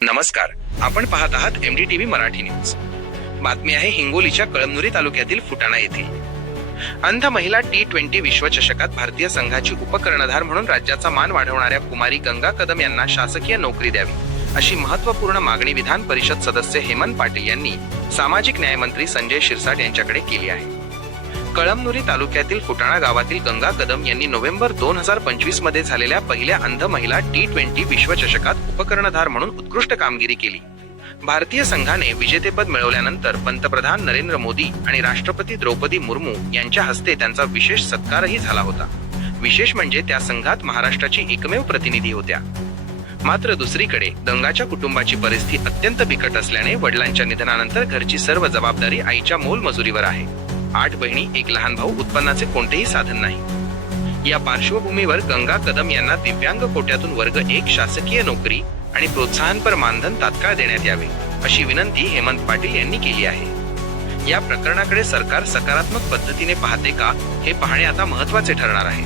नमस्कार, आपण पाहत आहात MDTV मराठी न्यूज। बातमी आहे हिंगोलीच्या कळमनुरी तालुक्यातील फुटाणा येथील अंध महिला T20 विश्वचषकात भारतीय संघाची उपकर्णधार म्हणून राज्याचा मान वाढवणाऱ्या कुमारी गंगा कदम यांना शासकीय नोकरी द्यावी अशी महत्त्वपूर्ण मागणी विधान परिषद सदस्य हेमंत पाटील यांनी सामाजिक न्याय मंत्री संजय शिरसाट यांच्याकडे केली आहे। कळमनुरी तालुक्यातील फुटाणा गावातील गंगा कदम यांनी नोव्हेंबर 2025 मध्ये झालेल्या पहिल्या अंध महिला T20 विश्वचषकात उपकर्णधार म्हणून उत्कृष्ट कामगिरी केली। भारतीय संघाने विजेतेपद मिळवल्यानंतर पंतप्रधान नरेंद्र मोदी आणि राष्ट्रपती द्रौपदी मुर्मू यांच्या हस्ते त्यांचा विशेष सत्कारही झाला होता। विशेष म्हणजे त्या संघात महाराष्ट्राची एकमेव प्रतिनिधी होत्या। मात्र दुसरीकडे गंगाच्या कुटुंबाची परिस्थिती अत्यंत बिकट असल्याने वडिलांच्या निधनानंतर घरची सर्व जबाबदारी आईच्या मोलमजुरीवर आहे। 8 बहिणी, एक लहान भाऊ, उत्पन्नाचे कोणतेही साधन नाही। या पार्श्वभूमीवर गंगा कदम यांना दिव्यांग कोट्यातून वर्ग 1 शासकीय नोकरी आणि प्रोत्साहनपर मानधन तात्काळ देण्यात यावे अशी विनंती हेमंत पाटील यांनी केली आहे। या प्रकरणाकडे सरकार सकारात्मक पद्धतीने पाहते का हे पाहणे आता महत्त्वाचे ठरणार आहे।